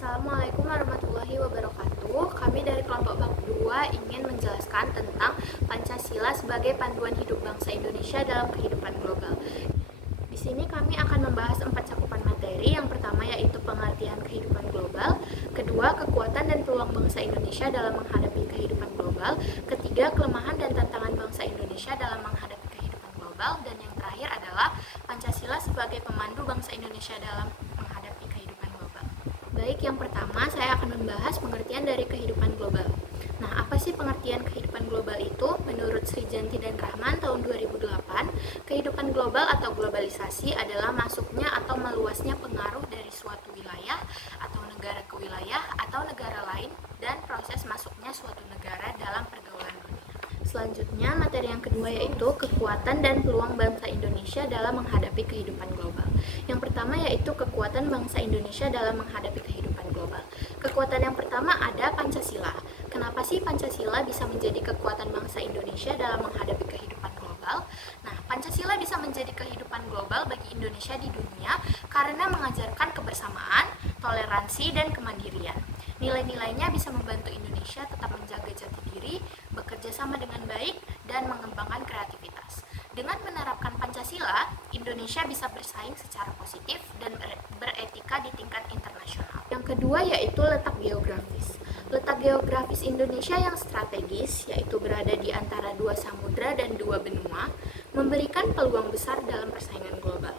Assalamualaikum warahmatullahi wabarakatuh. Kami dari kelompok Bab 2 ingin menjelaskan tentang Pancasila sebagai panduan hidup bangsa Indonesia dalam kehidupan global. Di sini kami akan membahas 4 cakupan materi. Yang pertama yaitu pengertian kehidupan global, kedua kekuatan dan peluang bangsa Indonesia dalam menghadapi kehidupan global, ketiga kelemahan dan tantangan bangsa Indonesia dalam menghadapi kehidupan global, dan yang terakhir adalah Pancasila sebagai pemandu bangsa Indonesia dalam menghadapi kehidupan global. Baik, yang pertama saya akan membahas pengertian dari kehidupan global. Nah, apa sih pengertian kehidupan global itu? Menurut Sri Janti dan Rahman tahun 2008, kehidupan global atau globalisasi adalah masuknya atau meluasnya pengaruh dari suatu wilayah atau negara ke wilayah atau negara lain dan proses masuknya suatu negara dalam pergaulan dunia. Selanjutnya, materi yang kedua yaitu kekuatan dan peluang bangsa Indonesia dalam menghadapi kehidupan global. Yang pertama yaitu kekuatan bangsa Indonesia dalam menghadapi kehidupan global. Kekuatan yang pertama ada Pancasila. Kenapa sih Pancasila bisa menjadi kekuatan bangsa Indonesia dalam menghadapi kehidupan global? Nah, Pancasila bisa menjadi kehidupan global bagi Indonesia di dunia karena mengajarkan kebersamaan, toleransi, dan kemandirian. Nilai-nilainya bisa membantu Indonesia tetap menjaga jati diri, bekerja sama dengan baik, dan mengembangkan kreativitas. Dengan menerapkan Pancasila, Indonesia bisa bersaing secara positif dan beretika di tingkat internasional. Yang kedua yaitu letak geografis. Letak geografis Indonesia yang strategis, yaitu berada di antara dua samudra dan dua benua, memberikan peluang besar dalam persaingan global.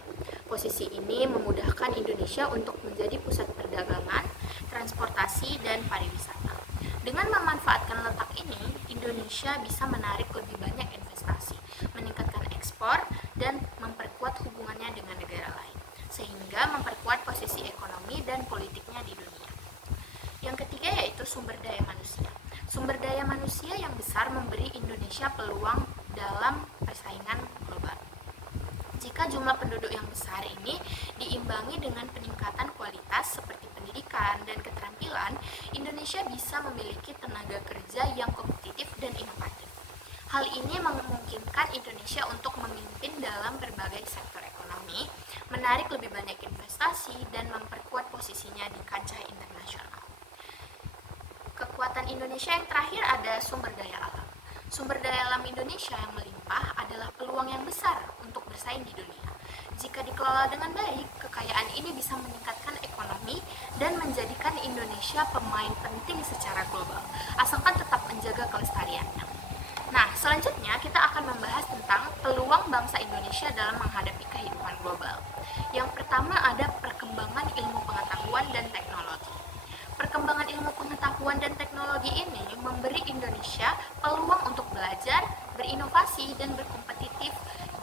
Posisi ini memudahkan Indonesia untuk menjadi pusat perdagangan, transportasi, dan pariwisata. Dengan memanfaatkan letak ini, Indonesia bisa menarik lebih banyak investasi, meningkatkan ekspor, dan memperkuat hubungannya dengan negara lain, sehingga memperkuat posisi ekonomi dan politiknya di dunia. Yang ketiga yaitu sumber daya manusia. Sumber daya manusia yang besar memberi Indonesia peluang dalam persaingan global. Jika jumlah penduduk yang besar ini diimbangi dengan peningkatan kualitas seperti pendidikan dan keterampilan, Indonesia bisa memiliki tenaga kerja yang kompetitif dan inovatif. Hal ini memungkinkan Indonesia untuk memimpin dalam berbagai sektor ekonomi, menarik lebih banyak investasi, dan memperkuat posisinya di kancah internasional. Kekuatan Indonesia yang terakhir ada sumber daya alam. Sumber daya alam Indonesia yang melimpah adalah peluang yang besar untuk bersaing di dunia. Jika dikelola dengan baik, kekayaan ini bisa meningkatkan ekonomi dan menjadikan Indonesia pemain penting secara global, asalkan tetap menjaga kelestariannya. Nah, selanjutnya kita akan membahas tentang peluang bangsa Indonesia dalam menghadapi kehidupan global. Yang pertama ada perkembangan ilmu pengetahuan dan teknologi. Perkembangan ilmu pengetahuan dan teknologi ini memberi Indonesia peluang untuk belajar, berinovasi, dan berkompetitif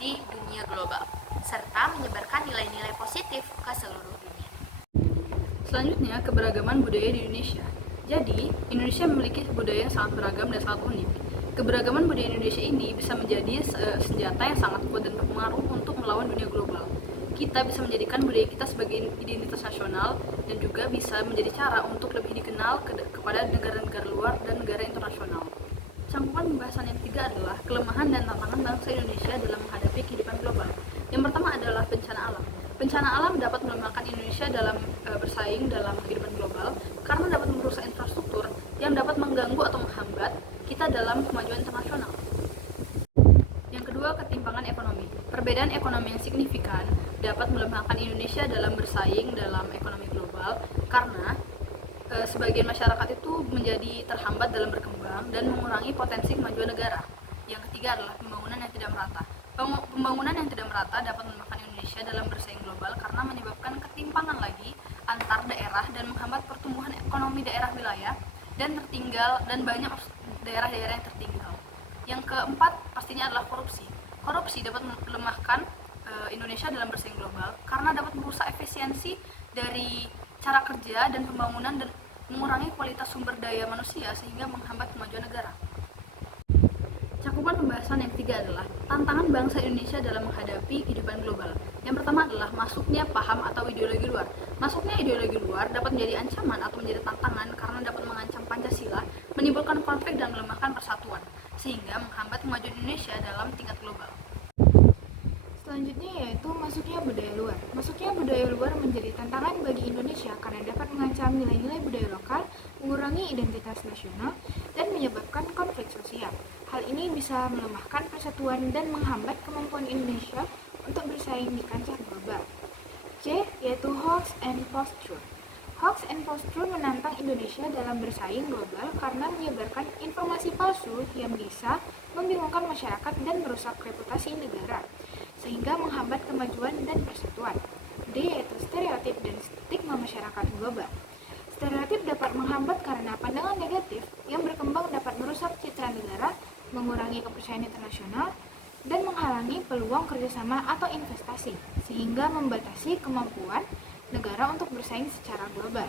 di dunia global, serta menyebarkan nilai-nilai positif ke seluruh dunia. Selanjutnya, keberagaman budaya di Indonesia. Jadi, Indonesia memiliki budaya yang sangat beragam dan sangat unik. Keberagaman budaya Indonesia ini bisa menjadi senjata yang sangat kuat dan berpengaruh untuk melawan dunia global. Kita bisa menjadikan budaya kita sebagai identitas nasional dan juga bisa menjadi cara untuk lebih dikenal kepada negara-negara luar dan negara internasional. Cakupan pembahasan yang ketiga adalah kelemahan dan tantangan bangsa Indonesia dalam menghadapi kehidupan global. Yang pertama adalah bencana alam. Bencana alam dapat melemahkan Indonesia dalam bersaing dalam kehidupan global karena dapat merusak infrastruktur yang dapat mengganggu atau menghambat kita dalam kemajuan internasional. Yang kedua, ketimpangan ekonomi. Perbedaan ekonomi yang signifikan dapat melemahkan Indonesia dalam bersaing dalam ekonomi global karena sebagian masyarakat itu menjadi terhambat dalam berkembang dan mengurangi potensi kemajuan negara. Yang ketiga adalah pembangunan yang tidak merata. Pembangunan yang tidak merata dapat melemahkan Indonesia dalam bersaing global karena menyebabkan ketimpangan lagi antar daerah dan menghambat pertumbuhan ekonomi daerah wilayah dan tertinggal dan banyak daerah-daerah yang tertinggal. Yang keempat pastinya adalah korupsi. Korupsi dapat melemahkan Indonesia dalam bersaing global karena dapat merusak efisiensi dari cara kerja dan pembangunan dan mengurangi kualitas sumber daya manusia sehingga menghambat kemajuan negara. Cakupan pembahasan yang ketiga adalah tantangan bangsa Indonesia dalam menghadapi kehidupan global. Yang pertama adalah masuknya paham atau ideologi luar. Masuknya ideologi luar dapat menjadi ancaman atau menjadi tantangan karena dapat mengancam Pancasila, menimbulkan konflik dan melemahkan persatuan, sehingga menghambat kemajuan Indonesia dalam tingkat global. Selanjutnya yaitu masuknya budaya luar. Masuknya budaya luar menjadi tantangan bagi Indonesia karena dapat mengancam nilai-nilai budaya lokal, mengurangi identitas nasional, dan menyebabkan konflik sosial. Hal ini bisa melemahkan persatuan dan menghambat kemampuan Indonesia untuk bersaing di kancah global. C. Yaitu hoax and posture. Hoax and posture menantang Indonesia dalam bersaing global karena menyebarkan informasi palsu yang bisa membingungkan masyarakat dan merusak reputasi negara, sehingga menghambat kemajuan dan persatuan. D. Yaitu stereotip dan stigma masyarakat global. Stereotip dapat menghambat karena pandangan negatif yang berkembang dapat merusak citra negara, mengurangi kepercayaan internasional, dan menghalangi peluang kerjasama atau investasi, sehingga membatasi kemampuan negara untuk bersaing secara global.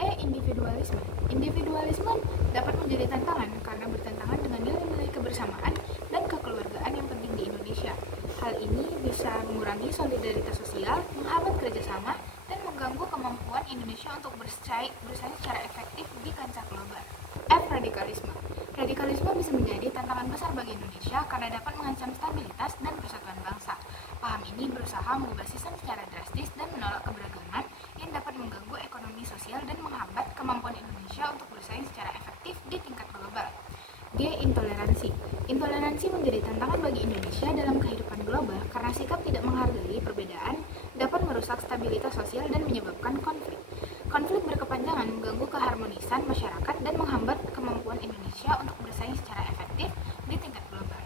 E. Individualisme. Individualisme dapat menjadi tantangan karena bertentangan dengan nilai-nilai kebersamaan dan kekeluargaan yang penting di Indonesia. Hal ini bisa mengurangi solidaritas sosial, menghambat kerjasama, dan mengganggu kemampuan Indonesia untuk bersaing secara efektif di kancah global. F. Radikalisme. Radikalisme bisa menjadi tantangan besar bagi Indonesia karena dapat mengancam stabilitas dan persatuan bangsa. Paham ini berusaha mengubah sistem secara drastis dan menolak keberagaman yang dapat mengganggu ekonomi sosial dan menghambat kemampuan Indonesia untuk bersaing secara efektif di tingkat global. G. Intoleransi. Intoleransi menjadi tantangan bagi Indonesia dalam kehidupan global karena sikap tidak menghargai perbedaan dapat merusak stabilitas sosial dan menyebabkan konflik. Konflik berkepanjangan mengganggu keharmonisan masyarakat dan menghambat kemampuan Indonesia untuk bersaing secara efektif di tingkat global.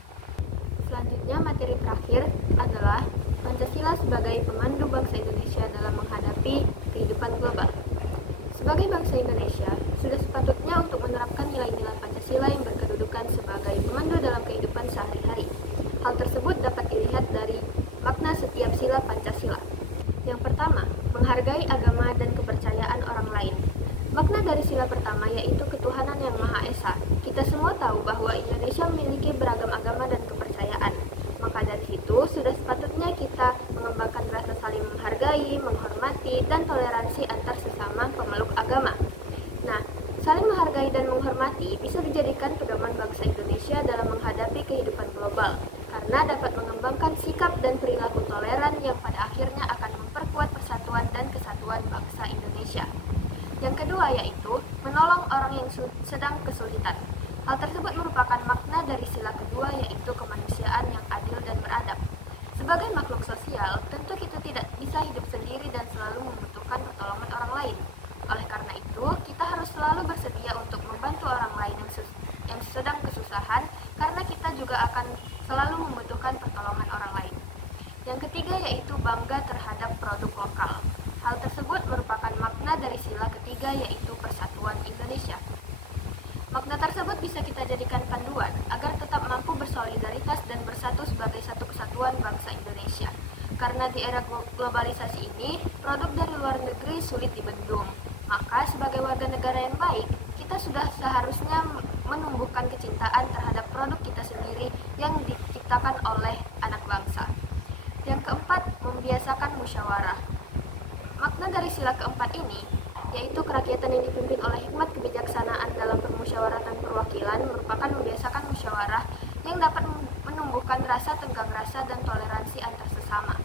Selanjutnya, materi terakhir adalah Pancasila sebagai pemandu bangsa Indonesia dalam menghadapi kehidupan global. Sebagai bangsa Indonesia, sudah sepatutnya untuk menerapkan nilai-nilai Pancasila yang berkedudukan sebagai pemandu dalam kehidupan sehari-hari. Hal tersebut dapat dilihat dari makna setiap sila Pancasila. Yang pertama, menghargai agama dan kepercayaan orang lain. Makna dari sila pertama yaitu ketuhanan yang Maha Esa. Kita semua tahu bahwa Indonesia memiliki beragam agama dan kepercayaan. Maka dari situ sudah sepatutnya kita mengembangkan rasa saling menghargai, menghormati, dan toleransi antar sesama pemeluk agama. Nah, saling menghargai dan menghormati bisa dijadikan pedoman bangsa Indonesia dalam menghadapi kehidupan global, karena dapat mengembangkan sikap dan perilaku toleran yang pada akhirnya akan memperkuat persatuan dan kesatuan bangsa Indonesia. Yang kedua yaitu menolong orang yang sedang kesulitan. Hal tersebut merupakan makna dari sila kedua yaitu kemanusiaan yang adil dan beradab. Sebagai makhluk sosial, tentu kita tidak bisa hidup sendiri dan selalu membutuhkan pertolongan orang lain. Oleh karena itu, kita harus selalu bersedia untuk membantu orang lain yang sedang kesusahan karena kita juga akan selalu membutuhkan pertolongan orang lain. Yang ketiga yaitu bangga terhadap produk lokal. Hal tersebut merupakan makna dari sila ketiga yaitu persatuan Indonesia. Makna tersebut bisa kita jadikan panduan agar tetap mampu bersolidaritas dan bersatu sebagai satu kesatuan bangsa Indonesia. Karena di era globalisasi ini, produk dari luar negeri sulit dibendung. Maka sebagai warga negara yang baik, kita sudah seharusnya menumbuhkan kecintaan terhadap produk kita sendiri yang diciptakan oleh anak bangsa. Yang keempat, membiasakan musyawarah. Makna dari sila keempat ini, yaitu kerakyatan yang dipimpin oleh hikmat kebijaksanaan dalam permusyawaratan perwakilan merupakan membiasakan musyawarah yang dapat menumbuhkan rasa tenggang rasa dan toleransi antar sesama.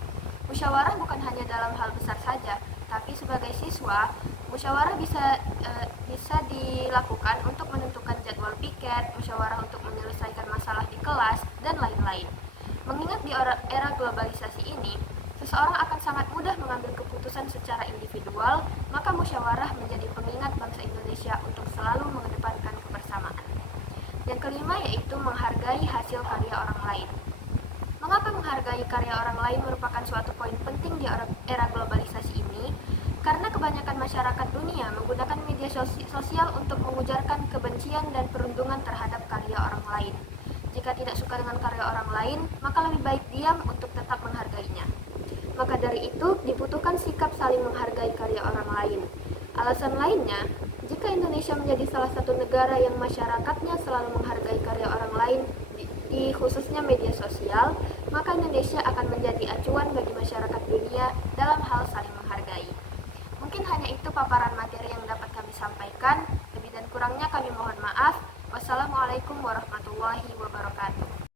Musyawarah bukan hanya dalam hal besar saja, tapi sebagai siswa, musyawarah bisa dilakukan untuk menentukan jadwal piket, musyawarah untuk menyelesaikan masalah di kelas, dan lain-lain. Mengingat di era globalisasi ini, seseorang akan sangat mudah mengambil keputusan secara individual, maka musyawarah menjadi pengingat bangsa Indonesia untuk selalu mengedepankan kebersamaan. Yang kelima yaitu menghargai hasil karya orang lain. Mengapa menghargai karya orang lain merupakan suatu poin penting di era globalisasi ini? Karena kebanyakan masyarakat dunia menggunakan media sosial untuk mengujarkan kebencian dan perundungan terhadap karya orang lain. Jika tidak suka dengan karya orang lain, maka lebih baik diam untuk tetap menghargainya. Maka dari itu, dibutuhkan sikap saling menghargai karya orang lain. Alasan lainnya, jika Indonesia menjadi salah satu negara yang masyarakatnya selalu menghargai karya orang lain, di khususnya media sosial, maka Indonesia akan menjadi acuan bagi masyarakat dunia dalam hal saling menghargai. Mungkin hanya itu paparan materi yang dapat kami sampaikan. Lebih dan kurangnya kami mohon maaf. Wassalamualaikum warahmatullahi wabarakatuh.